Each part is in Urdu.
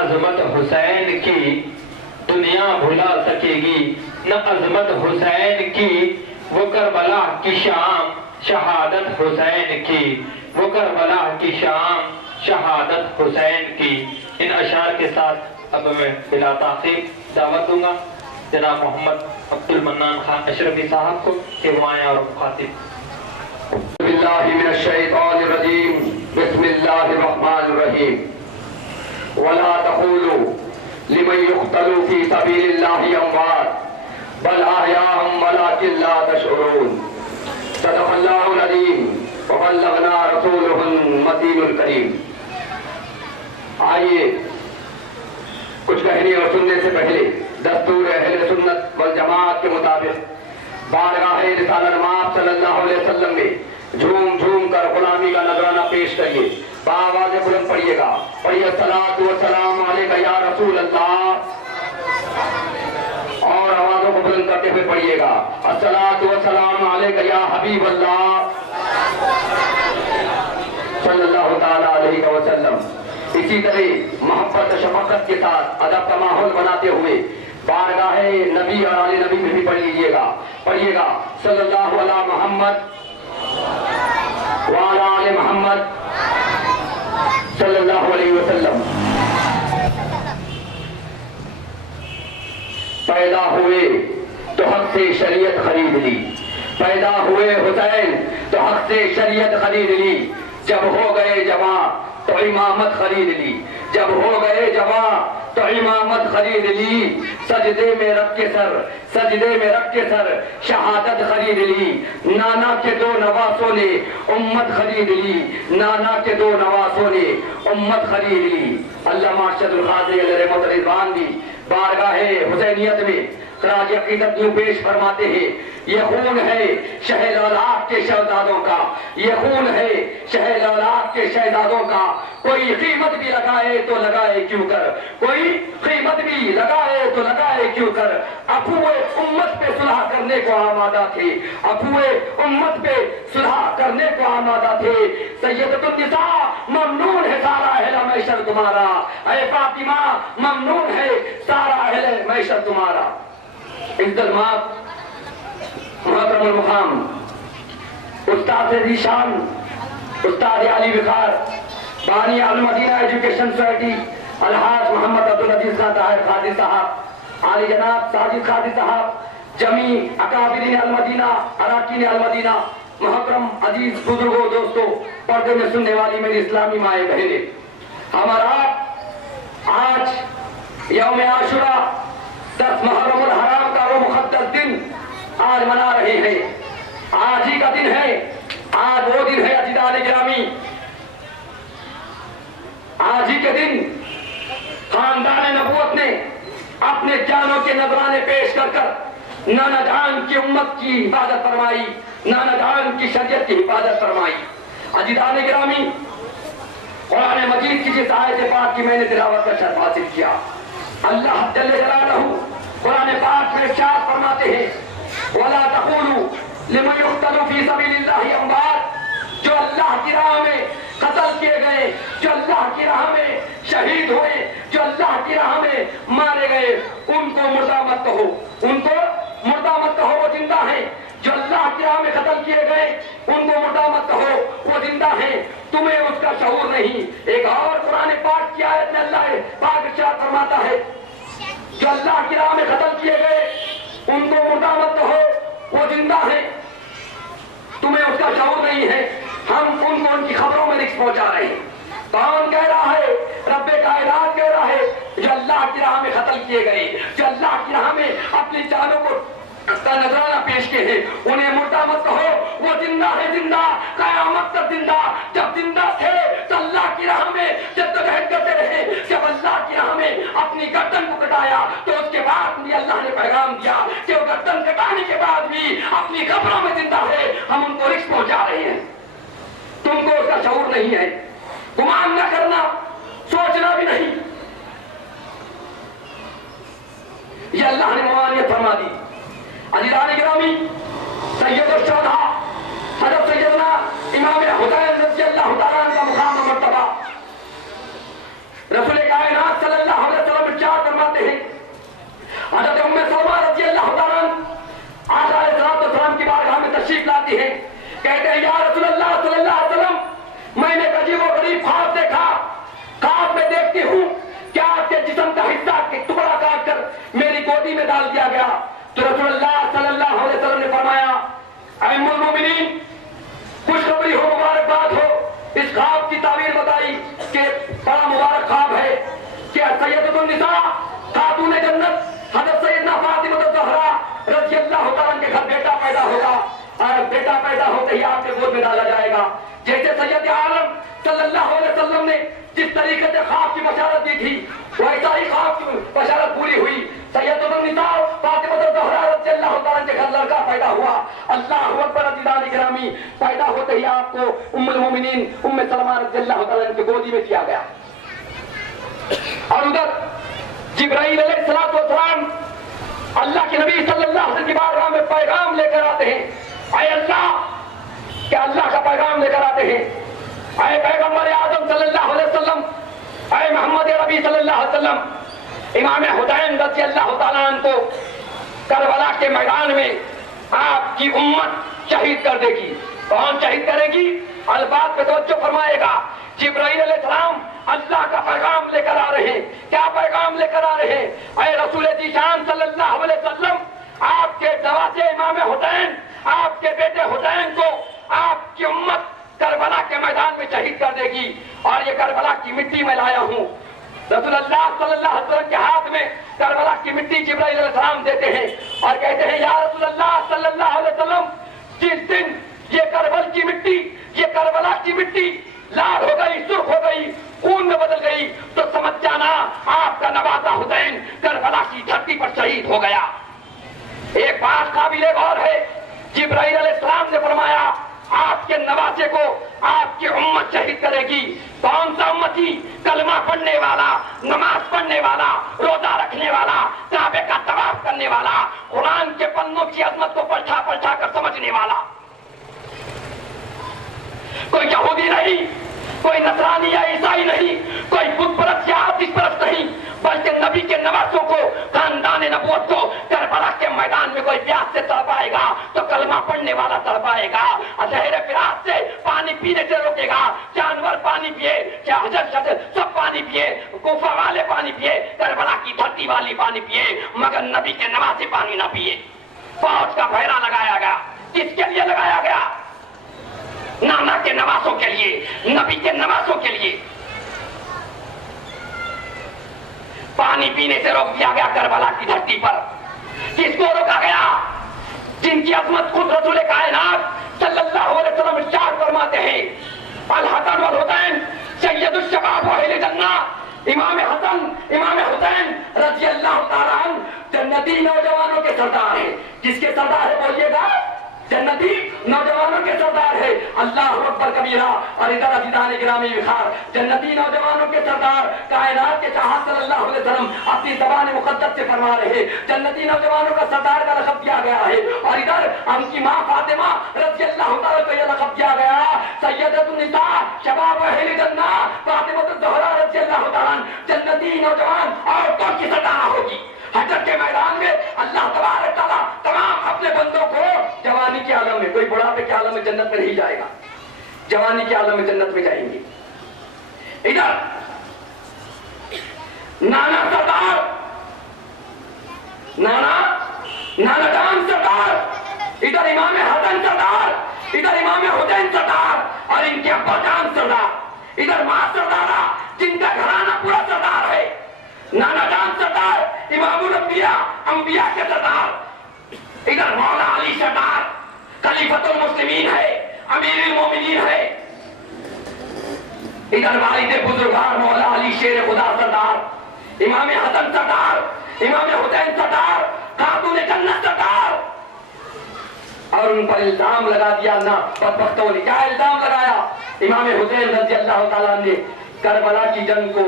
عظمت حسین کی دنیا بھلا سکے گی نہ عظمت حسین کی وہ کربلا کی شام شہادت حسین کی وہ کربلا کی شام شہادت حسین کی۔ ان اشعار کے ساتھ اب میں بلا تاخیر دعوت دوں گا جناب محمد عبد المنان خان اشرفی صاحب کو کہ وہ آئیں اور خاطب۔ باللہ من الشیطان الرجیم بسم اللہ الرحمن الرحیم ولا تقولوا لمن يقتل في سبيل الله اموات بل احياء ولكن لا تشعرون صدق اللہ العظیم وبلغنا رسوله المتین الکریم۔ آئیے کچھ کہنے اور سننے سے پہلے دستور اہل سنت والجماعت کے مطابق بارگاہ رسالت مآب صلی اللہ علیہ وسلم میں جھوم جھوم کر غلامی کا نذرانہ پیش کریے۔ بآواز بلند پڑھیے گا، پڑھیے الصلاۃ والسلام علیک یا رسول اللہ، اور آوازوں کو بلند کرتے ہوئے پڑھیے گا الصلاۃ والسلام علیک یا حبیب اللہ صلی اللہ تعالیٰ علیہ وسلم۔ اسی طرح محبت شفقت کے ساتھ ادب کا ماحول بناتے ہوئے بارگاہ نبی اور آل نبی میں بھی پڑھ لیجیے گا، پڑھیے گا صلی اللہ علی محمد وعلی آل محمد صلی اللہ علیہ وسلم۔ پیدا ہوئے تو حق سے شریعت خرید لی، پیدا ہوئے حسین تو حق سے شریعت خرید لی، جب ہو گئے جوان تو امامت خرید لی، جب ہو گئے جوان تو امامت خرید لی، سجدے میں رکھ کے سر، سجدے میں رکھ کے سر شہادت خرید لی، نانا کے دو نواسوں نے امت خرید لی، نانا کے دو نواسوں نے امت خرید لی۔ علامہ ارشد القادری علیہ رحمۃ رضوان بھی بارگاہ حسینیت میں خراج عقیدت یوں پیش فرماتے ہیں، یہ خون ہے شہ لولاک کے شہزادوں کا، یہ خون ہے شہ لولاک کے شہزادوں کا، کوئی قیمت بھی لگائے تو لگائے کیوں کر، کوئی قیمت بھی لگائے تو لگائے کیوں کر، افوہ امت پہ صلح کرنے کو آمادہ تھے، افوہ امت پہ صلح کرنے کو آمادہ تھے۔ سیدۃ النساء ممنون ہے سارا اہل معشر تمہارا، اے فاطمہ ممنون ہے سارا اہل معشر تمہارا۔ عزت المآب محترم المقام استاد ذیشان استاد علی وقار بانی المدینہ ایجوکیشن سوسائٹی الحاج محمد عبدالعزیز خان طاہر قادری صاحب، عالی جناب ساجد قادری صاحب، جمیع اکابرین المدینہ اراکین المدینہ، محترم عزیز بزرگوں دوستوں، پردے میں سننے والی میری اسلامی مائیں بہنیں، ہمارا آج یوم عاشوراء 10 محرم الحرام کا وہ مقدس دن آج منا رہے ہیں۔ آج ہی کا دن ہے، آج وہ دن ہے عزیزان گرامی، آج ہی کے دن خاندان نبوت نے اپنے جانوں کے نذرانے پیش کر کر نانا جان کی امت کی حفاظت فرمائی، نانا جان کی شریعت کی حفاظت فرمائی۔ عزیزان گرامی، قرآن مجید کی جس آیت پاک کی میں نے تلاوت کا شرف حاصل کیا، اللہ جل جلالہ قرآن پاک میں ارشاد فرماتے ہیں وَلَا تَقُولُوا لِمَنْ يُقْتَلُ فِي سَبِيلِ اللَّهِ أَمْوَاتٌ، جو اللہ کی راہ میں قتل کیے گئے، جو اللہ کی راہ میں شہید ہوئے، جو اللہ کی راہ میں مارے گئے، ان کو مردہ مت کہو، ان کو مردہ مت کہو، وہ زندہ ہیں۔ جو اللہ کی راہ میں قتل کیے گئے ان کو مردہ مت کہو، وہ زندہ ہیں، تمہیں اس کا شعور نہیں۔ ایک اور قرآن پاک کی آیت میں اللہ پاک ارشاد فرماتا ہے جو اللہ کی راہ میں قتل کیے گئے ان کو مردہ مت کہو، وہ زندہ ہیں، تمہیں اس کا شعور نہیں ہے۔ ہم ان کو ان کی خبروں میں رزق پہنچا رہے ہیں۔ کون کہہ رہا ہے؟ رب کائنات کہہ رہا ہے جو اللہ کی راہ میں قتل کیے گئے، جو اللہ کی راہ میں اپنی جانوں کو کا نذرانہ پیش کے ہیں، انہیں مردہ مت کہو، وہ زندہ ہے، زندہ قیامت تک زندہ۔ جب زندہ تھے تو اللہ کی راہ میں جدوجہد کرتے رہے، جب اللہ کی راہ میں اپنی گردن کو کٹایا تو اس کے بعد بھی اللہ نے پیغام دیا کہ وہ گردن کٹانے کے بعد بھی اپنی قبروں میں زندہ ہے، ہم ان کو رزق پہنچا رہے ہیں۔ تم کو اس کا شعور نہیں ہے، گمان نہ کرنا، سوچنا بھی نہیں۔ یہ اللہ نے ممانعت فرما دی۔ عزیزان گرامی، سید کرتی ہیں. کہتے ہیں یا رسول اللہ صلی اللہ علیہ وسلم, میں نے عجیب و غریب خواب دیکھا. خواب میں دیکھتی ہوں کہ آپ کے جسم کا حصہ ٹکڑا کاٹ کر میری گودی میں ڈال دیا گیا. تو رسول اللہ صلی اللہ علیہ وسلم نے فرمایا, اے ام المومنین, خوشخبری ہو, مبارکباد ہو. اس خواب کی تعبیر بتائی کہ بڑا مبارک خواب ہے کہ سیدۃ النساء, خاتون جنت حضرت سیدنا فاطمہ الزہرا رضی اللہ تعالیٰ کے گھر بیٹا پیدا ہوگا, اور بیٹا پیدا ہوتے ہی آپ کے گود میں ڈالا جائے گا. جیسے سید عالم صلی اللہ علیہ وسلم نے جس طریقے سے خواب کی بشارت دی تھی, ویسا ہی خواب کی بشارت پوری ہوئی. سیدۃ النساء فاطمہ الزہرا رضی اللہ تعالیٰ کے گھر لڑکا پیدا ہوا. اللہ اکبر. عزیزان گرامی, پیدا ہوتے ہی آپ کو ام المومنین ام سلمہ رضی اللہ تعالیٰ کی گودی میں دیا گیا. اور ادھر جبرائیل علیہ السلام اللہ کے نبی صلی اللہ علیہ وسلم کی بارگاہ میں پیغام لے کر آتے ہیں. اے اللہ, کیا اللہ کا پیغام لے کر آتے ہیں. اے پیغمبر اعظم صلی اللہ علیہ وسلم, اے محمد ربی صلی اللہ علیہ وسلم, امام حسین رضی اللہ تعالیٰ عنہ کو کربلا کے میدان میں آپ کی امت شہید کر دے گی. کون شہید کرے گی؟ الفاظ پہ توجہ فرمائے گا. جبرائیل علیہ السلام اللہ کا پیغام لے کر آ رہے ہیں. کیا پیغام لے کر آ رہے ہیں؟ اے رسول ذیشان صلی اللہ علیہ وسلم, آپ کے نواسے امام حسین, آپ کے بیٹے حسین کو آپ کی امت کربلا کے میدان میں شہید کر دے گی. اور یہ کربلا کی مٹی میں لایا ہوں. رسول اللہ صلی اللہ علیہ وسلم کے ہاتھ میں کربلا کی مٹی جبرائیل علیہ السلام دیتے ہیں اور کہتے ہیں یا رسول اللہ صلی اللہ علیہ وسلم, جس دن یہ کربل کی مٹی, یہ کربلا کی مٹی لال ہو گئی, سرخ ہو گئی, خون میں بدل گئی, تو سمجھ جانا آپ کا نواسا حسین کربلا کی دھرتی پر شہید ہو گیا. ایک بات قابل غور ہے, جبرائیل علیہ السلام نے فرمایا آپ کے نواسے کو آپ کی امت شہید کرے گی. کون سا امتی؟ کلمہ پڑھنے والا, نماز پڑھنے والا, روزہ رکھنے والا, کعبے کا طواف کرنے والا, قرآن کے پنوں کی عظمت کو پلٹا پلٹا کر سمجھنے والا. کوئی یہودی نہیں, کوئی نصرانی یا عیسائی نہیں, کوئی بت پرست یا آتش پرست نہیں, بلکہ نبی کے نواسوں کو, خاندان نبوت کو کربلا کے میدان میں کوئی پیاس سے تڑپائے گا تو کلمہ پڑھنے والا تڑپائے گا. زہر فراق سے پانی پینے سے روکے گا. جانور پانی پیے, حجر سب پانی پیے, کوفہ والے پانی پیے, کربلا کی دھرتی والی پانی پیے, مگر نبی کے نواسے پانی نہ پیے. فوج کا پھیرا لگایا گیا. کس کے لیے لگایا گیا؟ نانا کے نواسوں کے لیے, نبی کے نواسوں کے لیے. پانی پینے سے روک دیا گیا کربلا کی دھرتی پر. کس کو روکا گیا؟ جن کی عظمت خود رسول کائنات صلی اللہ علیہ وسلم ارشاد فرماتے ہیں, الحسن والحسین سید الشباب واہل جنہ. امام حسن, امام حسین رضی اللہ تعالیٰ عنہ جنتی نوجوانوں کے سردار ہیں. کس کے سردار ہے بولیے گا؟ جنتی نوجوانوں کے سردار ہے. اللہ اکبر کبیرہ. اور ادھر عزیزان گرامی بخار, جنتی نوجوانوں کے سردار کائنات کے شاہ صلی اللہ علیہ وسلم اپنی زبان مقدس سے فرما رہے, جنتی نوجوانوں کا سردار کا لقب دیا گیا ہے. اور ادھر ہم کی ماں فاطمہ رضی اللہ تعالیٰ کو یہ لقب دیا گیا سیدۃ النساء شباب اہل جنہ فاطمہ الزہرا رضی اللہ تعالیٰ. جنتی نوجوان عورتوں کی سردار ہوگی. حشر کے میدان میں اللہ تبارک تعالیٰ تمام اپنے بندوں کو جوانی کے عالم میں, کوئی بڑھاپے کے عالم میں جنت میں نہیں جائے گا, جوانی کے عالم میں جنت میں جائیں گے. ادھر نانا سردار, نانا جان سردار, ادھر امام حسن سردار, ادھر امام حسین سردار, اور ان کے ابا جان سردار. ادھر ماں سردارہ جن کا گھرانہ پورا سردار ہے. نانا جان سردار, امام الانبیاء, انبیاء کے سردار. ادھر مولا علی سردار, خلیفۃ المسلمین ہے, امیر المومنین ہے. ادھر والد بزرگوار مولا علی شیر خدا سردار, امام حسن سردار, امام حسین سردار, خاتون جنت سردار. اور ان پر الزام لگا دیا نا بدبختوں نے. کیا الزام لگایا؟ امام حسین رضی اللہ تعالیٰ نے کربلا کی جنگ کو,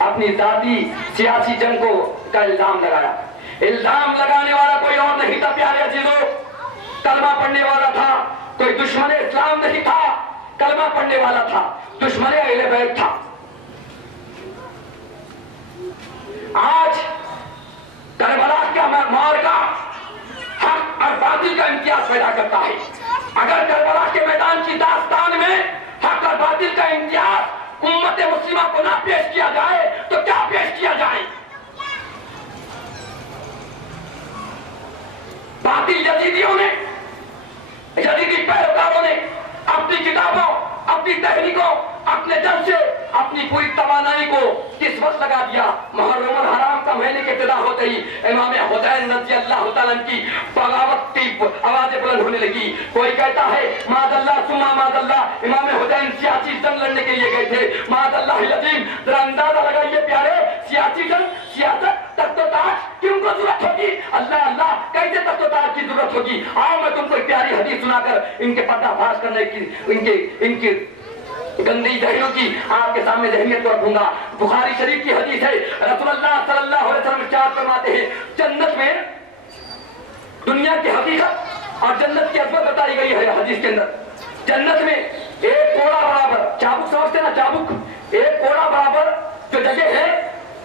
اپنی ذاتی سیاسی جنگ کو کا الزام لگایا. الزام لگانے والا کوئی اور نہیں تھا پیارے عزیزوں, کلمہ پڑھنے والا تھا. کوئی دشمن اسلام نہیں تھا, کلمہ پڑھنے والا تھا, دشمن اہل بیت تھا. آج کربلا کا معرکہ حق اور باطل کا امتیاز پیدا کرتا ہے. اگر کربلا کے میدان کی داستان میں حق اور باطل کا امتیاز امت مسلمہ کو نہ پیش کیا جائے تو کیا پیش کیا جائے؟ باطل جدیدیوں نے، جدیدی پیروکاروں نے اپنی کتابوں، اپنی تحریکوں، اپنے جب سے اپنی پوری توانائی کو کس وقت لگا دیا؟ محرم الحرام کا مہینے کی ابتدا ہوتے ہی امام حسین رضی اللہ تعالیٰ کی بغاوت کی آوازیں بلند ہونے لگی۔ کوئی کہتا ہے معاذ اللہ ثم معاذ اللہ، امام حسین سیاسی جنگ لڑنے کے لیے گئے تھے۔ معاذ اللہ العظیم، ذرا اندازہ لگائیے پیارے، سیاسی جنگ، سیاست، تخت و تاج کیوں کو ضرورت ہوگی؟ اللہ اللہ، کیسے تخت و تاج کی ضرورت ہوگی؟ آؤ میں تم کو ایک پیاری حدیث سنا کر ان کے پردہ فاش کرنے کی، ان کی گندی ذہنوں کی آپ کے سامنے ذہنیت کو رکھوں گا۔ بخاری شریف کی حدیث ہے، رسول اللہ صلی اللہ علیہ وسلم ارشاد فرماتے ہیں جنت میں دنیا کی حقیقت اور جنت کی عظمت بتائی گئی ہے حدیث کے اندر۔ جنت میں ایک کوڑا برابر، چابک سمجھتے نا چابک، ایک کوڑا برابر جو جگہ ہے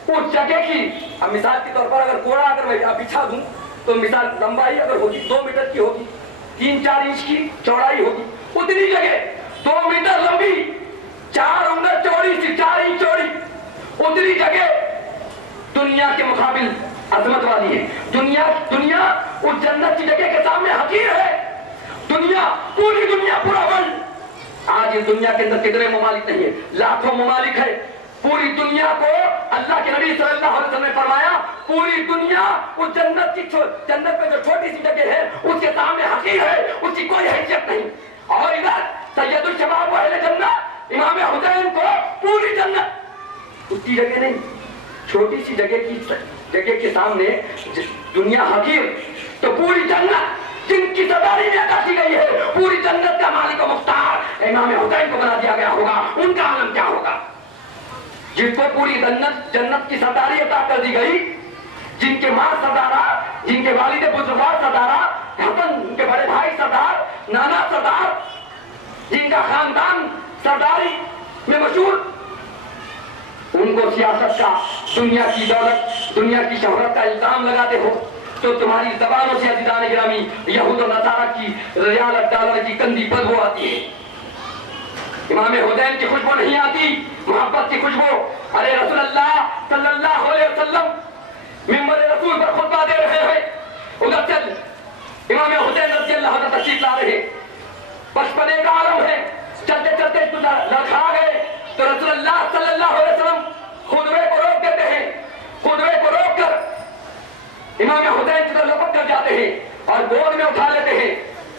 اس جگہ کی، اب مثال کے طور پر اگر کوڑا اگر میں بچھا دوں تو مثال لمبائی اگر ہوگی 2 میٹر کی ہوگی، 3-4 انچ کی چوڑائی ہوگی، اتنی جگہ 2 میٹر لمبی، 4 انگل چوڑی سی، 4 انچ چوڑی، اتنی جگہ دنیا کے مقابل عظمت والی ہے۔ دنیا اس جنت کی جگہ کے سامنے حقیر ہے۔ دنیا، پوری دنیا، پورا ورلڈ، آج اس دنیا کے اندر کتنے ممالک نہیں ہے؟ لاکھوں ممالک ہے۔ پوری دنیا کو اللہ کے نبی صلی اللہ علیہ وسلم نے فرمایا پوری دنیا اس جنت میں جو چھوٹی سی جگہ ہے اس کے سامنے حقیر ہے، اس کی کوئی حیثیت نہیں۔ اور ادھر سید الشباب و اہل جنت امام حسین کو پوری جنت اس کی جگہ نہیں، چھوٹی سی جگہ کے سامنے دنیا حقیر، تو پوری جنت جن کی سرداری میں عطا کی گئی ہے، پوری جنت کا مالک و مختار امام حسین کو بنا دیا گیا ہوگا، ان کا عالم کیا ہوگا؟ جن کو پوری جنت کی سرداری عطا کر دی گئی، جن کے ماں سردارہ، جن کے والد بزرگوار سردارہ، حسن ان کے بڑے بھائی سردار، نانا سردار، جن کا خاندان سرداری میں مشہور، ان کو سیاست کا، دنیا کی دولت، دنیا کی شہرت کا الزام لگاتے ہو تو تمہاری زبانوں سے عزیزان گرامی یہود و نصارہ کی ریال اور ڈالر کی گندی بدبو آتی ہے۔ امام حسین کی خوشبو نہیں آتی، محبت کی خوشبو۔ ارے رسول اللہ صلی اللہ علیہ وسلم ممبر رسول پر خطبہ دے رہے ہیں، ادھر چل امام حسین رضی اللہ عنہ تشریف لا رہے، بچپنے کا عالم ہے، چلتے چلتے لڑکھا گئے تو رسول اللہ صلی اللہ علیہ وسلم خطبے کو روک دیتے ہیں، خطبے کو روک کر امام حسین کی طرف لپک کر جاتے ہیں اور گود میں اٹھا لیتے ہیں،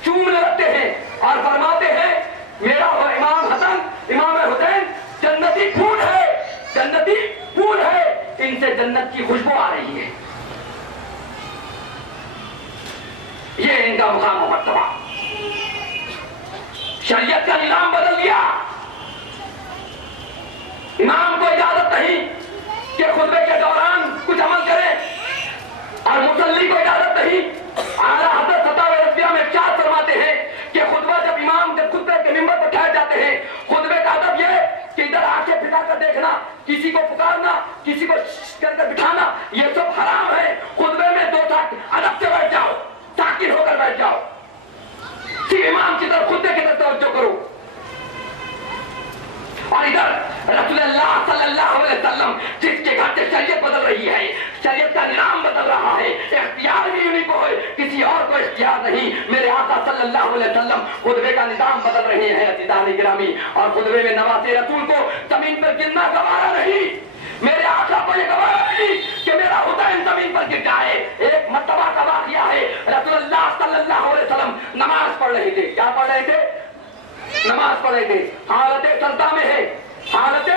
چومنے لگتے ہیں اور فرماتے ہیں میرا امام حسن، امام حسین جنتی پھول ہے، جنتی پھول ہے، ان سے جنت کی خوشبو آ رہی ہے۔ یہ ان کا مقام و مرتبہ۔ شریعت کا نظام بدل دیا، امام کو اجازت نہیں کہ خطبے کے دوران کچھ عمل کرے اور مصلی کو اجازت نہیں۔ اعلیٰ حضرت فتاوی رضویہ میں ارشاد فرماتے ہیں کہ خطبہ جب امام جب خطبے کے ممبر پر ٹھہر جاتے ہیں، خطبے کا ادب یہ کہ ادھر آنکھیں پھٹا کر دیکھنا، کسی کو پکارنا، کسی کو کر بٹھانا، یہ سب حرام ہے۔ خطبے میں 2 ساتھ ادب سے بیٹھ جاؤ، ساکن ہو کر بیٹھ جاؤ، صرف امام کی طرف خطبے کی طرف توجہ کرو۔ اور ادھر رسول اللہ صلی اللہ علیہ وسلم جس کے گھر سے شریعت بدل رہی ہے، شریعت کا نظام بدل رہا ہے، اختیار بھی انہیں کو ہے، کسی اور کو اختیار نہیں۔ میرے آقا صلی اللہ علیہ وسلم خطبے کا نظام بدل رہے ہیں عزیزان گرامی، اور خطبے میں نوازے رسول کو زمین پر گرنا گوارا نہیں۔ میرے آقا کو یہ گوارا نہیں کہ میرا حسین زمین پر گر جائے۔ ایک مرتبہ کا واقعہ ہے، رسول اللہ صلی اللہ علیہ وسلم نماز پڑھ رہے تھے۔ کیا پڑھ رہے تھے؟ نماز پڑھ رہے تھے، حالت سجدہ میں ہے، حالت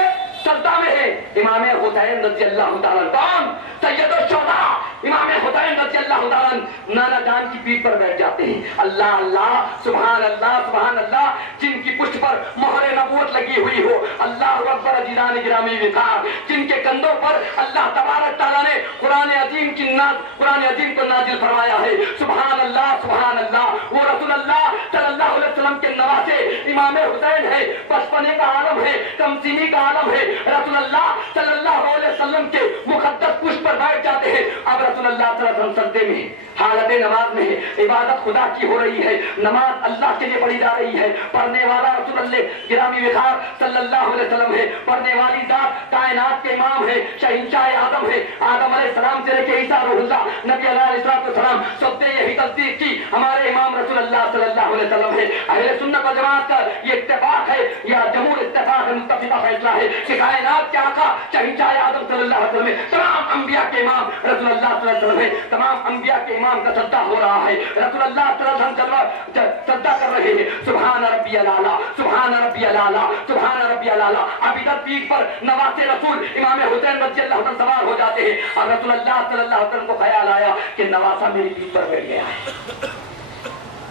سجدہ میں ہے۔ امام حسین رضی اللہ تعالیٰ کون؟ سید الشہداء امام حسین رضی اللہ تعالیٰ نانا جان کی پیٹھ پر بیٹھ جاتے ہیں۔ اللہ اللہ، سبحان اللہ، سبحان اللہ، جن کی پشت پر مہر نبوت لگی ہوئی ہو، اللہ اکبر عزیزان گرامی وقار، جن کے کندھوں پر اللہ تبارک تعالیٰ نے قرآن عظیم کو نازل فرمایا ہے۔ سبحان اللہ، سبحان اللہ، وہ رسول اللہ صلی اللہ علیہ وسلم کے نواسے امام حسین ہے، بچپنے کا عالم ہے، کمسینی کا عالم ہے۔ رسول اللہ صلی اللہ علیہ وسلم کے مقدس پشت پر بیٹھ جاتے ہیں۔ اب رسول اللہ صلی اللہ علیہ وسلم سجدے میں حالت نماز میں ہے، عبادت خدا کی ہو رہی ہے، نماز اللہ کے لیے پڑھی جا رہی ہے، پڑھنے والا رسول اللہ گرامی وقار صلی اللہ علیہ وسلم ہے، پڑھنے والی ذات کائنات کے امام ہے، شہنشاہ آدم ہے، آدم علیہ السلام سے لے کے عیسیٰ روح اللہ نبی علیہ السلام سب نے یہی تصدیق کی، ہمارے امام رسول اللہ صلی اللہ علیہ وسلم ہے۔ اہل سنت و جماعت کا یہ اتفاق ہے، یہ جمہور اتفاق ہے، متفقہ فیصلہ ہے کہ کائنات کے آقا شہنشاہ آدم صلی اللہ علیہ وسلم ہے، تمام انبیاء کے امام رسول اللہ صلی اللہ علیہ وسلم ہے، تمام انبیاء کے امام کا سجدہ ہو رہا ہے، رسول اللہ صلی اللہ علیہ وسلم سجدہ کر رہے ہیں، سبحان ربی الاعلیٰ، سبحان ربی الاعلیٰ، سبحان ربی الاعلیٰ۔ اب ادھر پیٹھ پر نواز رسول امام حسین رضی اللہ عنہ سوار ہو جاتے ہیں، اور رسول اللہ صلی اللہ علیہ وسلم کو خیال آیا کہ نواسا میری پیٹھ پر بیٹھ گیا ہے،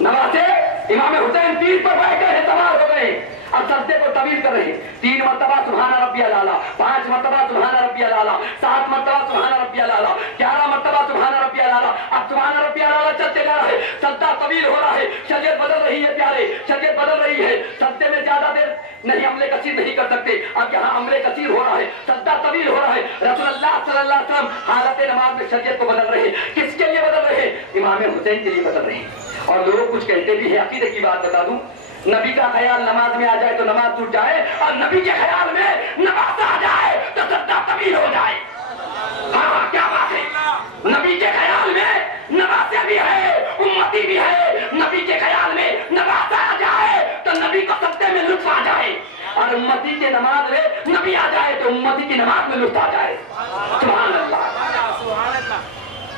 نواسے امام حسین پیٹھ پر بیٹھ گئے ہیں، سوار ہو گئے، اب سجدے کو طویل کر رہے ہیں، 3 مرتبہ سبحان ربی الاعلیٰ، 5 مرتبہ سبحان ربی الاعلیٰ، 7 مرتبہ سبحان ربی الاعلیٰ، 11 مرتبہ سبحان ربی الاعلیٰ، اب سبحان ربی الاعلیٰ چلتے جا رہا ہے، سجدہ طویل ہو رہا ہے، شریعت بدل رہی ہے پیارے، شریعت بدل رہی ہے، سجدے میں زیادہ دیر نہیں عملے کثیر نہیں کر سکتے، اب یہاں عملے کثیر ہو رہا ہے، سجدہ طویل ہو رہا ہے، رسول اللہ صلی اللہ علیہ وسلم حالت نماز میں شریعت کو بدل رہے ہیں، کس کے لیے بدل رہے ہیں؟ امام حسین کے لیے بدل رہے ہیں، اور لوگ کچھ کہتے بھی ہیں، عقیدے کی بات بتا دوں، نبی کا خیال نماز میں آ جائے تو نماز ٹوٹ جائے، اور نبی کے خیال میں نماز آ جائے تو سجدہ طویل ہو جائے۔ ہاں کیا بات ہے، نبی کے خیال میں نماز بھی ہے، امتی بھی ہے، نبی کے خیال میں نماز آ جائے تو نبی کو سجدے میں لطف آ جائے، اور امتی کے نماز میں نبی آ جائے تو امتی کی نماز میں لطف آ جائے۔ سبحان اللہ،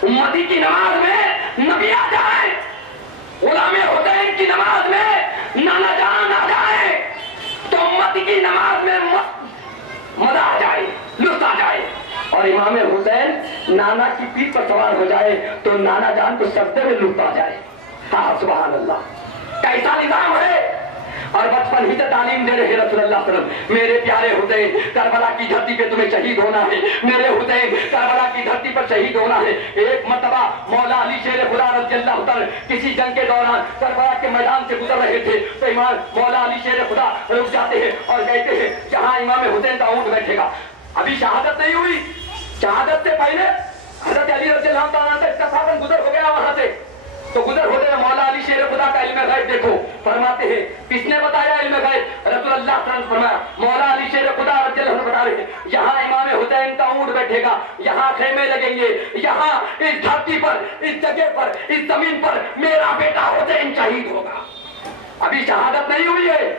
امتی کی نماز میں نبی آ جائے، غلام حسین کی نماز میں نانا جان آ جائے تو امتی کی نماز میں مزہ آ جائے، لطف آ جائے، اور امام حسین نانا کی پیٹھ پر سوار ہو جائے تو نانا جان کو سجدے میں لطف آ جائے۔ ہاں سبحان اللہ، کیسا نظام ہے، اور بچپن ہی سے تعلیم دے رہے رسول اللہ صلی اللہ علیہ وسلم، میرے پیارے حسین کربلا کی دھرتی پہ تمہیں شہید ہونا ہے، میرے حسین کربلا کی دھرتی پر شہید ہونا ہے۔ ایک مرتبہ مولا علی شیر خدا رضی اللہ تعالی کسی جنگ کے دوران کربلا کے میدان سے گزر رہے تھے تو امام مولا علی شیر خدا رک جاتے ہیں اور کہتے ہیں جہاں امام حسین کا اونٹ بیٹھے گا، ابھی شہادت نہیں ہوئی، شہادت سے پہلے حضرت علی رضی اللہ تعالیٰ سے اتفاقاً گزر ہو گیا وہاں سے، تو گزر ہوتے ہیں، مولا علی شیر خدا کا علم غیب دیکھو، فرماتے ہیں کس نے بتایا علم غیب؟ رسول اللہ صلی اللہ علیہ وسلم فرمایا، مولا علی شیر خدا رضی اللہ عنہ بتا رہے ہیں یہاں امام حسین کا اونٹ بیٹھے گا، یہاں خیمے لگیں گے، یہاں اس دھرتی پر، اس جگہ پر، اس زمین پر میرا بیٹا حسین شہید ہوگا۔ ابھی شہادت نہیں ہوئی ہے،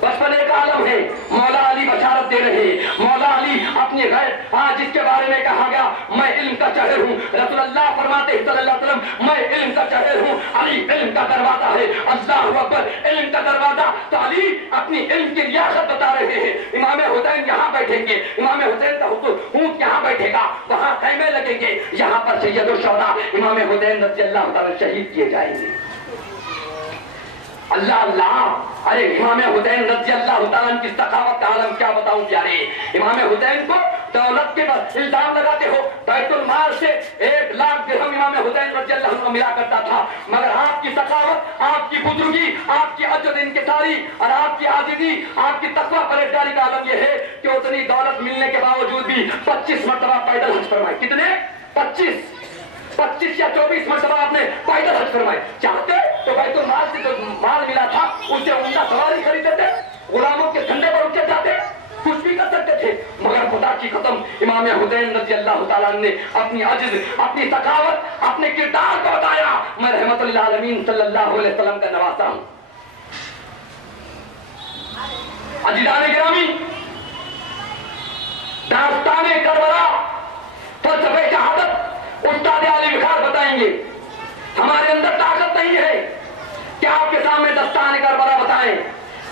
بچپن ایک عالم ہے، مولا علی بشارت دے رہے ہیں، مولا علی اپنی غیب جس کے بارے میں کہا گیا میں علم کا شہر ہوں، رسول اللہ فرماتے ہیں صلی اللہ علیہ وسلم میں علم کا شہر ہوں، علی علم کا دروازہ ہے، اللہ اکبر، علم کا دروازہ، تو علی اپنی علم کی ریاست بتا رہے ہیں، امام حسین یہاں بیٹھیں گے، امام حسین کا اونٹ یہاں بیٹھے گا، وہاں خیمے لگیں گے، یہاں پر سید الشہداء امام حسین رضی اللہ تعالی شہید کیے جائیں گے۔ اللہ اللہ، ارے امام حسین رضی اللہ تعالیٰ کی ثقافت کا عالم کیا بتاؤں پیارے، امام حسین کو دولت کے پر الزام لگاتے ہو، بیت المال سے 1 لاکھ درہم امام حسین رضی اللہ عنہ ملا کرتا تھا، مگر آپ کی ثقافت، آپ کی بزرگی، آپ کی عجز انکساری اور آپ کی عاجزی، آپ کی تقویٰ پرہیزگاری کا عالم یہ ہے کہ اتنی دولت ملنے کے باوجود بھی 25 مرتبہ پیدل حج فرمائے۔ کتنے؟ 25 یا 24 مرتبہ آپ نے پیدل حج فرمائے۔ چاہتے تو بیت المال سے جو مال ملا تھا اس سے عمدہ سواری خریدتے تھے، غلاموں کے کندھے پر اٹھ کے جاتے، کچھ بھی کر سکتے تھے، مگر خدا کی قسم امام حسین رضی اللہ تعالیٰ نے اپنی عجز، اپنی ثقافت، اپنے کردار کو بتایا میں رحمت اللہ عالمین صلی اللہ علیہ وسلم کا نواسا ہوں۔ عزیزان گرامی، داستان کربلا فلسفہ شہادت استاد علی وقار بتائیں گے، ہمارے اندر طاقت نہیں ہے کہ آپ کے سامنے داستان کربلا بتائیں،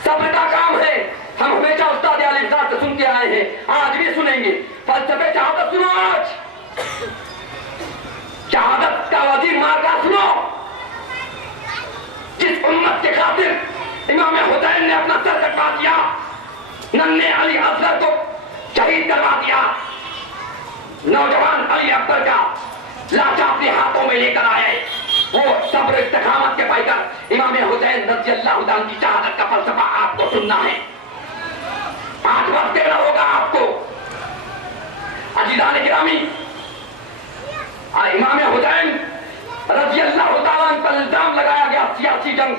صبر کا کام ہے، ہم ہمیشہ استاد علی وقار سے سنتے آئے ہیں، آج بھی سنیں گے۔ فلسفہ شہادت سنو، آج شہادت کا وزیر مارکا سنو، جس امت کے خاطر امام حسین نے اپنا سر کٹوا دیا، ننھے علی اصغر کو شہید کروا دیا، نوجوان علی اکبر کا لاچا اپنے ہاتھوں میں لے کر آئے، وہ صبر استقامت کے پیکر امام حسین رضی اللہ عنہ کی شہادت کا فلسفہ آپ کو سننا ہے، 8 وقت دینا ہوگا آپ کو۔ عزیزان گرامی، امام حسین رضی اللہ تعالیٰ عنہ پر الزام لگایا گیا سیاسی جنگ۔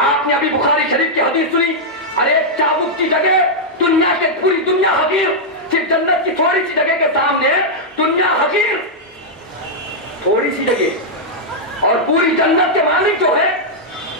آپ نے ابھی بخاری شریف کی حدیث سنی، ارے چابک کی جگہ دنیا کے پوری دنیا حقیر، صرف جنت کی تھوڑی سی جگہ کے سامنے دنیا حقیر، تھوڑی سی جگہ، اور پوری جنت کے مالک جو ہے،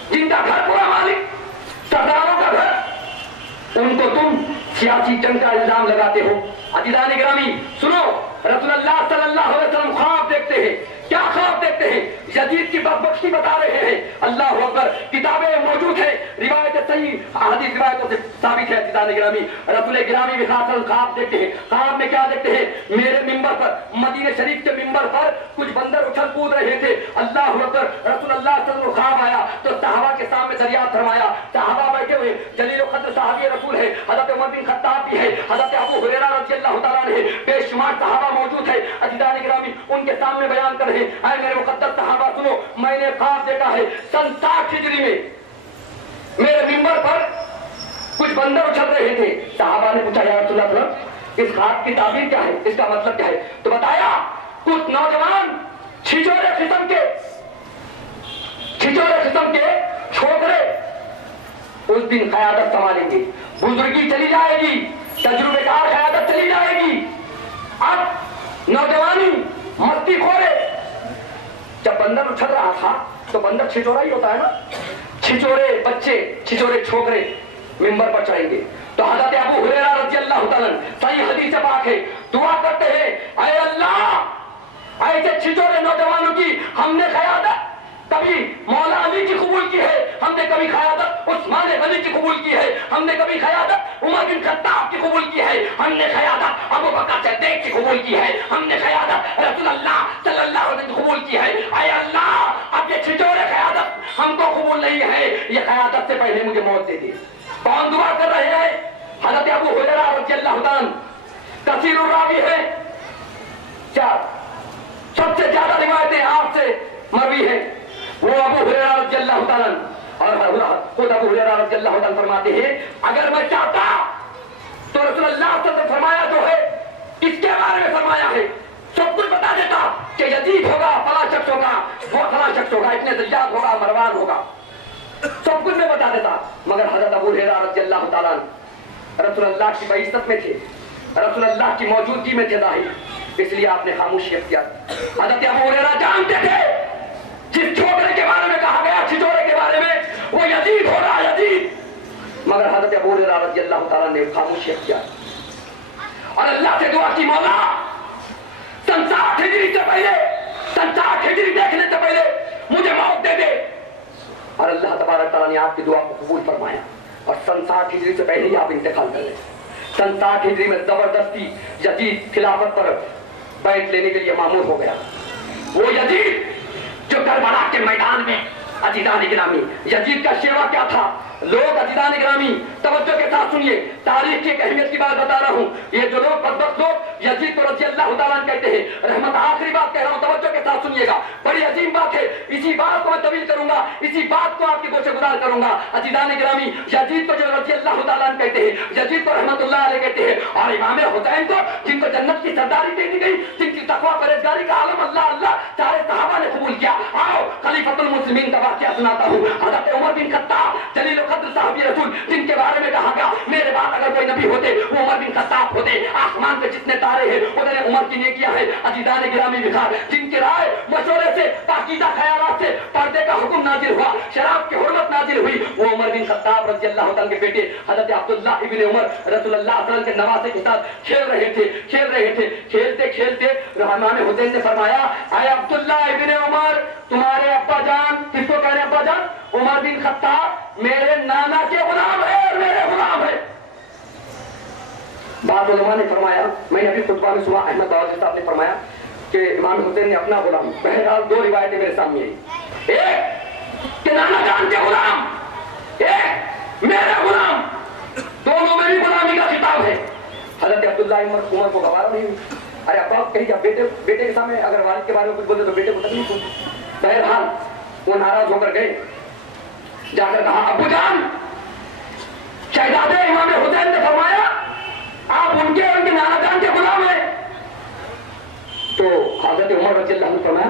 جن کا گھر پورا مالک، سرداروں کا گھر، ان کو تم سیاسی جنگ کا الزام لگاتے ہو۔ عزیزان گرامی سنو، رسول اللہ صلی اللہ علیہ وسلم خواب دیکھتے ہیں۔ کیا خواب دیکھتے ہیں؟ یزید کی بدبختی بتا رہے ہیں۔ اللہ اکبر، کتابیں موجود ہیں، روایت صحیح احادیث روایتوں سے ثابت ہے۔ عزیزان گرامی، رسول گرامی بھی خاص خواب دیکھتے ہیں۔ خواب میں کیا دیکھتے ہیں؟ میرے ممبر پر، مدینہ شریف کے ممبر پر کچھ بندر اچھل کود رہے تھے۔ اللہ اکبر، رسول اللہ صلی اللہ علیہ وسلم خواب آیا تو صحابہ کے سامنے دریافت فرمایا، صحابہ بیٹھے ہوئے، جلیل القدر صحابی رسول ہے، حضرت عمر بن خطاب بھی ہے، حضرت ابو ہریرہ رضی اللہ تعالیٰ عنہ، بے شمار صحابہ موجود ہے۔ عزیزان گرامی، ان کے سامنے بیان کر رہے ہیں، اے میرے مقدس صحابہ سنو، میں نے خواب دیکھا ہے 67 ہجری میں میرے ممبر پر کچھ بندر اچھل رہے تھے۔ صحابہ نے پوچھا، یا رسول اللہ، اس خواب کی تعبیر کیا ہے، اس کا مطلب کیا ہے؟ تو بتایا، کچھ نوجوان چھچورے قسم کے چھوکرے اس دن قیادت سنبھالیں گے، بزرگی چلی جائے گی، تجربے کار قیادت چلی جائے گی۔ اب نوجوانی مستی خورے، جب بندر اچھل رہا تھا تو بندر چھچورا ہی ہوتا ہے نا، چھچورے بچے، چھچورے چھوکرے ممبر پر چڑھیں گے۔ تو حضرت ابو ہریرہ رضی اللہ تعالیٰ صحیح حدیث پاک ہے، دعا کرتے ہیں، اے اللہ ایسے چھچورے نوجوانوں کی ہم نے قیادت کبھی مولا علی کی قبول کی ہے، ہم نے کبھی قیادت عثمان غنی کی قبول کی ہے، ہم نے کبھی قیادت عمر بن خطاب کی قبول کی ہے، ہم نے قیادت ابو بکر صدیق کی قبول کی ہے، ہم نے قیادت رسول اللہ صلی اللہ علیہ وسلم کی قبول کی ہے۔ اے اللہ، اب یہ چھچورے قیادت ہم کو قبول نہیں ہے، یہ قیادت سے پہلے مجھے موت دے دے۔ کون دعا کر رہے ہیں؟ حضرت ابو ہریرہ رضی اللہ عنہ، کثیر الراوی ہے، سب سے زیادہ روایتیں آپ سے مروی ہیں، وہ ابو ہریرہ رضی اللہ تعالیٰ اور خود ابو ہریرہ رضی اللہ تعالیٰ فرماتے ہیں، اگر میں چاہتا تو رسول اللہ صلی اللہ علیہ وسلم فرمایا جو ہے اس کے بارے میں فرمایا ہے سب کچھ بتا دیتا کہ یزید ہوگا، فلاں شخص ہوگا، وہ فلاں شخص ہوگا، اتنے زیاد ہوگا، مروان ہوگا، سب کچھ میں بتا دیتا، مگر حضرت ابو ہریرہ رضی اللہ تعالیٰ رسول اللہ کی بعثت میں تھے، رسول اللہ کی موجودگی میں تھے ظاہر، اس لیے آپ نے خاموشی اختیار کی۔ حضرت ابو ہریرہ جانتے تھے جس چھوکرے کے بارے میں کہا گیا، چھچورے کے بارے میں، وہ یزید ہو رہا، یزید، مگر حضرت ابو ہریرہ رضی اللہ تعالیٰ نے خاموشی اختیار اور اللہ سے دعا کی، مولا 67 ہجری سے پہلے، 67 ہجری دیکھنے سے پہلے مجھے موت دے دے، اور اللہ تبارک تعالیٰ نے آپ کی دعا کو قبول فرمایا اور 67 ہجری سے پہلے ہی آپ انتقال کر لیں۔ 67 ہجری میں زبردستی یزید خلافت پر بیعت لینے کے لیے مامور ہو گیا۔ وہ یزید جو کربلا کے میدان میں، عزیزان گرامی، یزید کا شیوا کیا تھا؟ لوگ عزیزان گرامی توجہ کے ساتھ سنیے، تاریخ کی ایک اہمیت کی بات بتا رہا ہوں۔ یہ جو لوگ بدبخت لوگ یزید کو رضی اللہ تعالیٰ عنہ کہتے ہیں، رحمت آخری بات کہہ رہا ہوں، توجہ کے ساتھ سنیے گا، بڑی عظیم بات ہے، اسی بات کو میں طویل کروں گا، اسی بات کو آپ کی گوشے گزار کروں گا۔ عزیزان گرامی، یزید کو جو رضی اللہ تعالیٰ عنہ کہتے ہیں، یزید کو رحمت اللہ علیہ کہتے ہیں، اور امام حسین کو جن کو جنت کی سرداری دے دی گئی، جن کی تقویٰ پرہیزگاری کا عالم اللہ اللہ سارے صحابہ نے قبول کیا۔ آؤ خلیفۃ المسلمین کا واقعہ سناتا ہوں۔ حضرت عمر بن خطاب جلیل القدر صحابی رسول، جن کے بارے میں کہا گیا میرے بعد اگر کوئی نبی ہوتے وہ عمر بن خطاب ہوتے، آسمان پہ جتنے تارے ہیں ادھر عمر کی نیکیاں ہیں۔ عزیزان گرامی بخار، جن کے رائے مشورے سے، پاکیزہ خیالات سے پردے کا حکم نازل ہوا، شراب کی حرمت نازل ہوئی، وہ عمر بن خطاب رضی اللہ تعالیٰ کے بیٹے حضرت عبداللہ ابن عمر رسول اللہ صلی اللہ علیہ وسلم کے نواسے کے ساتھ کھیل رہے تھے۔ کھیلتے کھیلتے امام حسین نے فرمایا، اے عبداللہ ابن عمر، تمہارے ابا جان، کس کو کہہ رہے ہیں ابا جان؟ عمر بن خطاب میرے نانا کے غلام ہے اور میرے غلام ہے۔ بعض علماء نے فرمایا، میں نے ابھی خطبہ میں سنا، احمد باوزی صاحب نے فرمایا کہ امام حسین نے اپنا غلام، بہرحال دو روایتیں میرے سامنے ہیں، ایک کہ نانا جان کے غلام، ایک میرے غلام، دونوں میں بھی غلامی کا خطاب ہے۔ حضرت عبداللہ عمر کو گوارا نہیں ہوئی، ارے ابا کہیں کیا بیٹے کے سامنے اگر والد کے بارے میں کچھ بولتے تو بیٹے کو تکلیف ہوتی۔ بہرحال وہ ناراض ہو کر گئے، جا کر کہا ابو جان، شہزادے امام حسین نے فرمایا آپ ان کے نانا جان کے غلام ہیں۔ تو حضرت عمر رضی اللہ عنہ نے فرمایا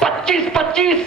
25-25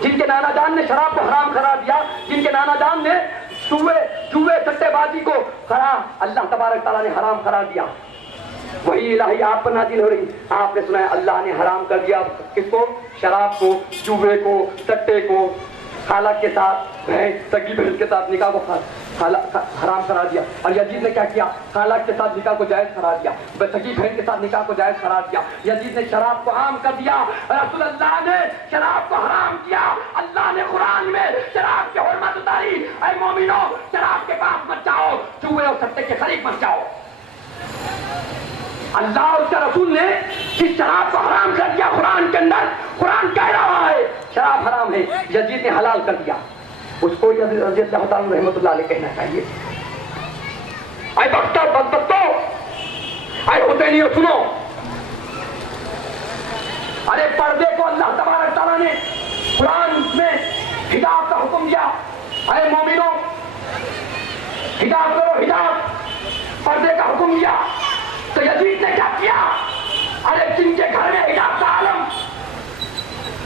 جن کے نانا جان نے شراب کو حرام قرار دیا، جن کے نانا جان نے جوئے سٹے بازی کو اللہ تبارک تعالیٰ نے حرام قرار دیا، وہی الہی آپ پر نازل ہو رہی۔ آپ نے سنا ہے اللہ نے حرام کر دیا کس کو؟ شراب کو، جوئے کو، سٹے کو، خالہ کے ساتھ سگی بہن کے ساتھ نکاح کو حرام قرار دیا۔ اور یزید نے کیا کیا؟ خالہ کے ساتھ نکاح کو جائز قرار دیا، سگی بہن کے ساتھ نکاح کو جائز قرار دیا۔ یزید نے شراب کو عام کر دیا، رسول اللہ نے شراب کو حرام کیا۔ اللہ نے قرآن میں شراب کی حرمت اتاری، اے مومنو شراب کے پاس مت جاؤ، جوئے اور سٹے کے قریب مت جاؤ۔ اللہ اور اس کا رسول نے جس شراب کو حرام کر دیا قرآن کے اندر، قرآن کہہ رہا ہے شراب حرام ہے، یزید نے حلال کر دیا، اس کو یزید رضی اللہ تعالیٰ رحمۃ اللہ علیہ کہنا چاہیے۔ اے بختو بدبختو، اے حسینیو سنو، ارے پردے کو اللہ تبارک تعالیٰ نے قرآن میں حجاب کا حکم دیا، اے مومنو حجاب کرو، حجاب پردے کا حکم دیا۔ تو یزید نے کیا کیا؟ ارے جن کے گھر میں حجاب کا عالم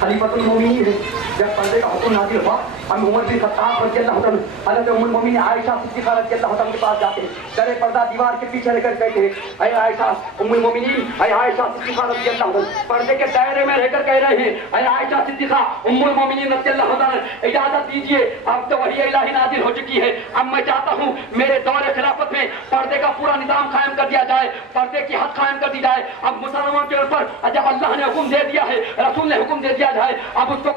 خلیفۃ المومنین ہے، جب پردے کا حکم نازل ہوا، ہم عمر بن خطاب رضی اللہ عنہ حضرت ام المومنین عائشہ صدیقہ رضی اللہ عنہ کے پاس جاتے ہیں، کرے پردہ دیوار کے پیچھے رہ کر کہتے ہیں اے عائشہ ام المومنین، اے عائشہ صدیقہ رضی اللہ عنہ، پردے کے دائرے میں رہ کر کہہ رہے ہیں اے عائشہ صدیقہ ام المومنین رضی اللہ عنہ اجازت دیجیے، اب تو وحی الہی نازل ہو چکی ہے، اب میں چاہتا ہوں میرے دور خلافت میں پردے کا پورا نظام قائم کر دیا جائے، پردے کی حد قائم کر دی جائے۔ اب مسلمانوں کے اوپر جب اللہ نے حکم دے دیا ہے، رسول نے حکم دے دیا جائے، اب اس کو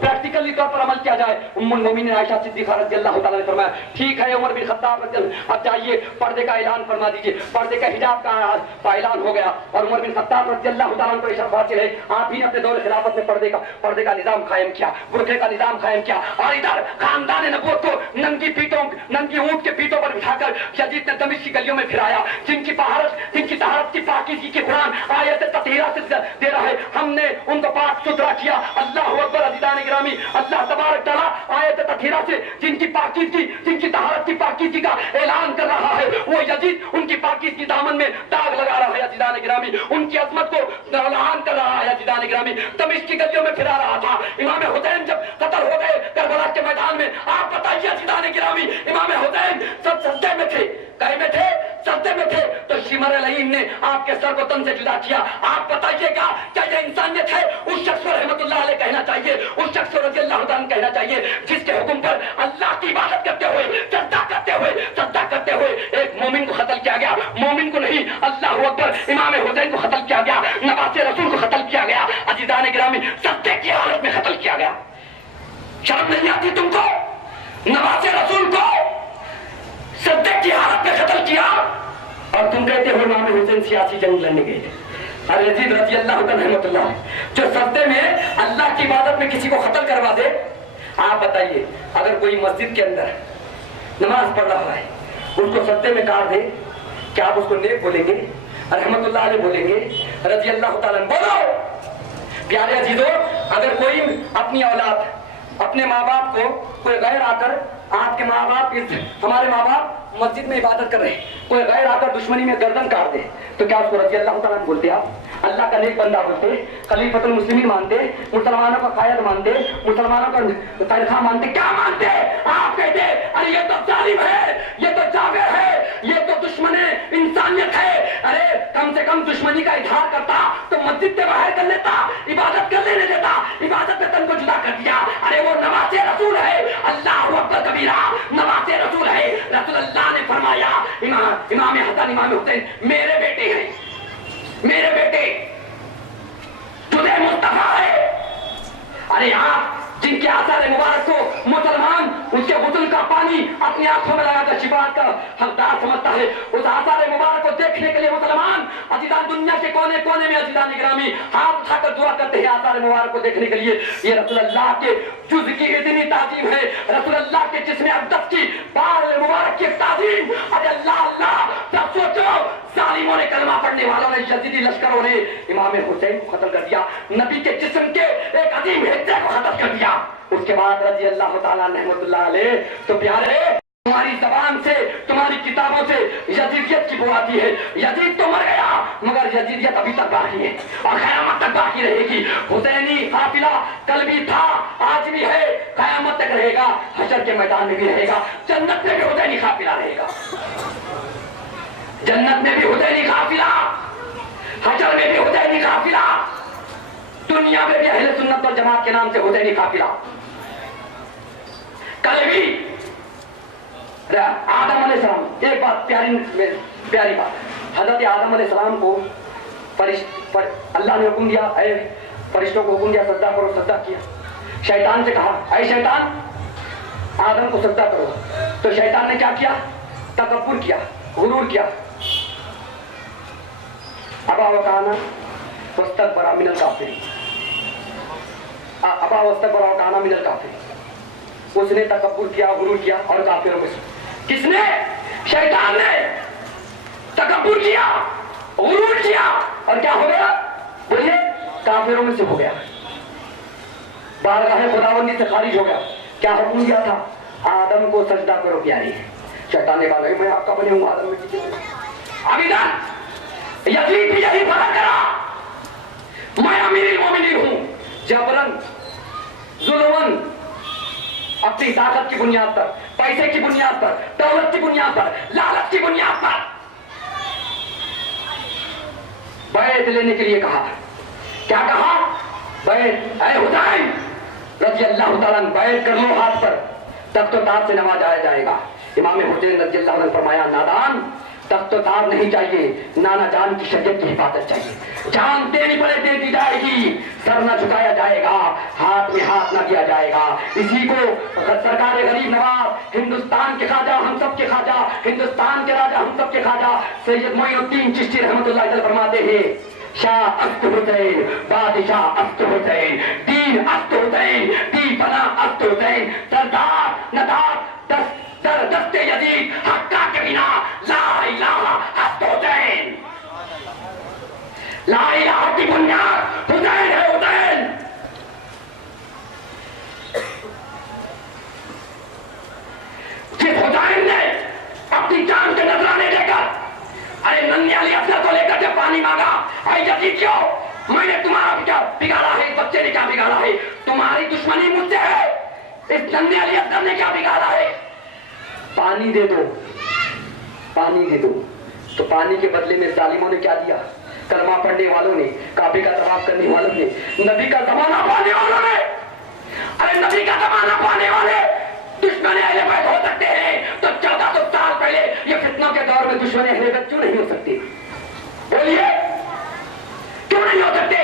پریکٹیکلی طور پر عمل کیا جائے۔ ام المومنین عائشہ صدیقہ رضی اللہ تعالیٰ نے فرمایا ٹھیک ہے عمر بن خطاب رضی اللہ، اب جائیے پردے کا اعلان فرما دیجیے۔ پردے کا حجاب کا اعلان ہو گیا اور عمر بن خطاب رضی اللہ تعالیٰ کو اشارات ہے آپ ہی نے اپنے دور خلافت میں پردے کا نظام قائم کیا، برقعے کا نظام قائم کیا، اور ادھر خاندان نبوت کو ننگی اونٹ کے پیٹوں پر بٹھا کر یزید نے دمشق کی گلیوں میں پھرایا، جن کی طہارت کی پاکیزگی کی قرآن آیت تطہیرہ سے دے رہا ہے، ہم نے ان کو پاک ستھرا کیا۔ اللہ اکبر عزیزان گرامی، اللہ تبارک تعالیٰ آیت تطہیرہ سے جن کی پاکیزگی، جن کی طہارت کی پاکیزگی کا اعلان کر رہا ہے، وہ یزید ان کی پاکیزگی دامن میں داغ لگا رہا ہے عزیزان گرامی، ان کی عظمت کو اعلان کر رہا ہے عزیزان گرامی، دمشق کی گلیوں میں پھرا رہا تھا۔ امام حسین جب قتل ہو گئے کربلا کے میدان میں، آپ بتائیے عزیزان گرامی، امام حسین سب سجدے میں تھے، کہیں میں تھے؟ سجدے میں تھے، تو شمر العین نے آپ کے سر کو تن سے جدا کیا۔ آپ بتائیے گا کیا یہ انسانیت ہے؟ اس شخص کو رحمت اللہ علیہ کہنا چاہیے، اس شخص کو رضی اللہ عنہ کہنا چاہیے جس کے حکم پر اللہ کی عبادت کرتے ہوئے، سجدہ کرتے ہوئے ایک مومن کو قتل کیا گیا، مومن کو نہیں، اللہ اکبر، امام حسین کو قتل کیا گیا، نواسے رسول کو قتل کیا گیا، عزیزان گرامی سجدے کی حالت میں قتل کیا گیا۔ شرم نہیں آتی تم کو؟ نواسے رسول کو سجدے کی حالت میں قتل کیا، اور تم کہتے ہو امام حسین سیاسی جنگ لڑنے گئے تھے۔ اور یزید رضی اللہ عنہ رحمۃ اللہ جو سجدے میں اللہ کی عبادت میں کسی کو قتل کروا دے، آپ بتائیے اگر کوئی مسجد کے اندر نماز پڑھ رہا ہے اس کو سجدے میں کاٹ دے، کیا آپ اس کو نیک بولیں گے، رحمت اللہ علیہ بولیں گے، رضی اللہ تعالیٰ عنہ؟ بولو پیارے عزیزو، اگر کوئی اپنی اولاد، اپنے ماں باپ کو کوئی غیر آ کر، آپ کے ماں باپ، ہمارے ماں باپ مسجد میں عبادت کر رہے ہیں، کوئی غیر آ کر دشمنی میں گردن کاٹ دے تو کیا اس کو رضی اللہ تعالیٰ بولتے؟ آپ اللہ کا نیک بندہ بولتے، خلیفۃ المسلمین مانتے، مسلمانوں کا قائد مانتے، مسلمانوں کا تنخواہ مانتے، کیا مانتے؟ آپ کہتے ارے یہ تو ظالم ہے، یہ تو جابر ہے، یہ تو دشمن انسانیت ہے۔ ارے کم سے کم دشمنی کا اظہار کرتا تو مسجد سے باہر کر لیتا، عبادت کر لینے دیتا، عبادت میں تن کو جدا کر دیا۔ ارے وہ نواسے رسول ہے، اللہ اکبر کبیرہ، نواسے رسول ہے۔ رسول اللہ نے فرمایا امام حسن امام حسین میرے بیٹے ہیں، میرے بیٹے تجھے مصطفیٰ ہے۔ ارے آپ جن کے آثار مبارک کو مسلمان اس کے غسل کا پانی اپنی آنکھوں میں لگا کر شفاعت کا حقدار سمجھتا ہے، اس آثار مبارک کو دیکھنے کے لیے مسلمان عزیزان دنیا کے کونے کونے میں عزیزان گرامی ہاتھ اٹھا کر دعا کرتے ہیں آثار مبارک کو دیکھنے کے لیے۔ یہ رسول اللہ کے جز کی اتنی تعظیم ہے، رسول اللہ کے جسم اقدس کی بال مبارک کی تعظیم۔ ارے اللہ اللہ، سب سوچو ظالموں نے، کلمہ پڑھنے والوں نے، یزیدی لشکروں نے امام حسین کو قتل کر دیا، نبی کے جسم کے ایک عظیم حصے کو ختم کر دیا۔ اس کے بعد رضی اللہ تعالیٰ رحمۃ اللہ علیہ تو پیارے تمہاری زبان سے تمہاری کتابوں سے یزیدیت کی بو آتی ہے. یزید تو مر گیا مگر یزیدیت ابھی تک باقی ہے اور قیامت تک باقی رہے گی. حسینی قافلہ کل بھی تھا آج بھی ہے قیامت تک رہے گا. حشر کے میدان میں بھی رہے گا. جنت میں بھی حسینی قافلہ رہے گا. جنت میں بھی حسینی قافلہ, حشر میں بھی حسینی قافلہ, دنیا میں بھی اہل سنت والجماعت کے نام سے حسینی قافلہ. کل بھی آدم علیہ السلام, ایک بات پیاری بات, حضرت آدم علیہ السلام کو اللہ نے حکم دیا, اے فرشتوں کو حکم دیا سجدہ کرو, سجدہ کیا. شیطان سے کہا اے شیطان آدم کو سجدہ کرو, تو شیطان نے کیا کیا؟ تکبر کیا, غرور کیا. ابا وکانا واستکبر من الکافرین, ابا واستکبر وکانا من الکافرین. اس نے تکبر کیا, غرور کیا اور کافروں میں سے. کس نے؟ شیطان نے تکبر کیا, غرور کیا اور کیا ہو گیا؟ بولیے, کافروں میں سے ہو گیا, بارگاہ خداوندی سے خارج ہو گیا. کیا حکم دیا تھا؟ آدم کو سجدہ کرو پیاری. شیطان نے کہا میں آپ کا بنے ہوں آدم میں. ابھی تک یزید بھی یہی فرق کرا, میں امیر المومنین ہوں. جبرن ظلمن اپنی طاقت کی بنیاد پر, پیسے کی بنیاد پر, دولت کی بنیاد پر, لالچ کی بنیاد پر بیعت لینے کے لیے کہا. کیا کہا؟ بیعت, اے حسین رضی اللہ تعالیٰ عنہ بیعت کر لو ہاتھ پر, تخت و تاج سے نوازایا جائے گا. امام حسین رضی اللہ عنہ فرمایا نادان, تخت و تاج نہیں چاہیے, نانا جان کی شریعت کی حفاظت چاہیے. جان دینی پڑے دے دی جائے گی, سر نہ جھکایا جائے گا, ہاتھ میں ہاتھ نہ دیا جائے گا. اسی کو سرکار غریب نواز, ہندوستان کے خواجہ, ہم سب کے خواجہ, ہندوستان کے راجہ, ہم سب کے خواجہ سید معین الدین چشتی رحمۃ اللہ علیہ فرماتے ہیں شاہ است حسین, بادشاہ است حسین, دین است حسین, دی بنا است حسین, سردار ندار در دست یزید, حقہ کے بنا لا الہ است حسین. لا الہ کی بنیاد حسین ہے, حسین. جس حسین نے اپنی جان کے نذرانے دے کر ارے ننھی علی افضل کو لے کر جب پانی مانگا, اے یزید کیوں میں نے تمہارا کیا بگاڑا ہے, اس بچے نے کیا بگاڑا ہے, تمہاری دشمنی مجھ سے ہے, اس ننھی علی افضل نے کیا بگاڑا ہے, پانی دے دو, پانی دے دو. تو پانی کے بدلے میں ظالموں نے کیا دیا؟ کلمہ پڑھنے والوں نے, کعبے کا طواف کرنے والوں نے, نبی کا زمانہ پانے والوں نے. ارے نبی کا زمانہ پانے والے دشمن اہل بیت ہو سکتے ہیں تو 1400 سال پہلے یہ فتنوں کے دور میں دشمن اہل بیت کیوں نہیں ہو سکتے؟ بولیے کیوں نہیں ہو سکتے؟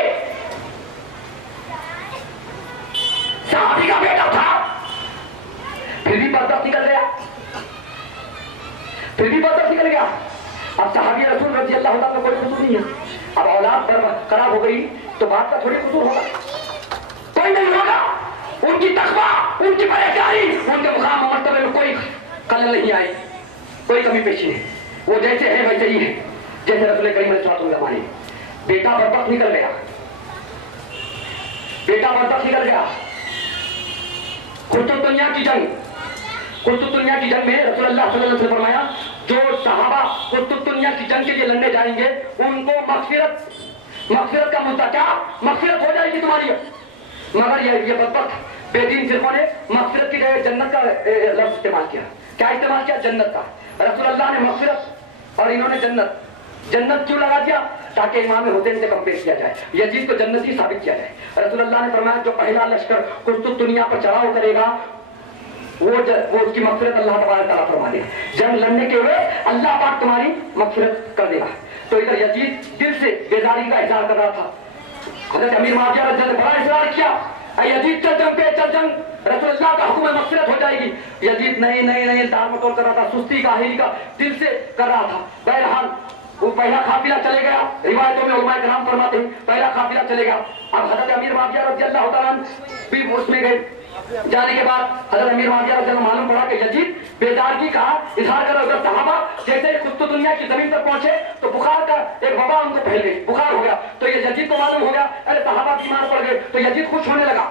صحابی کا بیٹا تھا پھر بھی بدبخت نکل گیا, پھر بھی بدبخت نکل گیا. اب صحابی رسول رضی اللہ تعالیٰ میں کوئی قصور نہیں ہے. اب اولاد خراب ہو گئی تو بات کا تھوڑی قصور ہوگا, کوئی نہیں ہوگا. ان کی تقویٰ, ان کی پریشانی, ان کے مقام و مرتبے میں کوئی خلل نہیں آئی, کوئی کمی پیشی نہیں. وہ جیسے ہے ویسے ہی ہے جیسے رسول کریم علیہ السلام نے. بیٹا بدبخت نکل گیا, بیٹا بدبخت نکل گیا. قسطنطنیہ کی جنگ, قسطنطنیہ کی جنگ میں رسول اللہ صلی اللہ علیہ وسلم نے فرمایا جو صحابہ قسطنطنیہ کی جنگ کے لیے لڑنے جائیں گے ان کو مغفرت کا مدعا, کیا مغفرت ہو جائے گی تمہاری. مگر یہ بدبخت بے دین فرقوں نے مغفرت کی جگہ جنت کا لفظ استعمال کیا. کیا استعمال کیا؟ جنت کا. رسول اللہ نے مغفرت اور انہوں نے جنت. جنت کیوں لگا دیا؟ تاکہ امام حسین سے کمپیئر کیا جائے, یزید کو جنتی ثابت کیا جائے. رسول اللہ نے فرمایا جو پہلا لشکر قسطنطنیہ پر چڑھاؤ کرے گا وہ اس کی مغفرت اللہ تبارک تعالیٰ فرما دے. جنگ لڑنے کے ہوئے اللہ پاک تمہاری مغفرت کر دے گا. تو ادھر یزید دل سے بیداری کا اظہار کر رہا تھا. حضرت امیر معاویہ رضی اللہ عنہ نے بڑا اصرار کیا, اے یزید چل جنگ پہ, چل جنگ, رسول اللہ کا حکم ہے مغفرت ہو جائے گی. یزید نہیں دار مٹول کر رہا تھا, سستی کا ہیلی کا دل سے کر رہا تھا. بہرحال وہ پہلا قافلہ چلے گیا. روایتوں میں علماء کرام فرماتے ہیں پہلا قافلہ چلے گیا. اب حضرت امیر معاویہ رضی اللہ تعالیٰ بھی اس میں گئے. جانے کے بعد حضرت امیر معاویہ رضی اللہ معلوم پڑا کہ یزید بیدارگی کا اظہار کر رہا. صحابہ جیسے قسطنطنیہ کی زمین پر پہنچے تو بخار کا ایک وبا ان کو پھیل گئی, بخار ہو گیا. تو یہ یزید کو معلوم ہو گیا, ارے صحابہ بیمار پڑ گئے. تو یزید خوش ہونے لگا,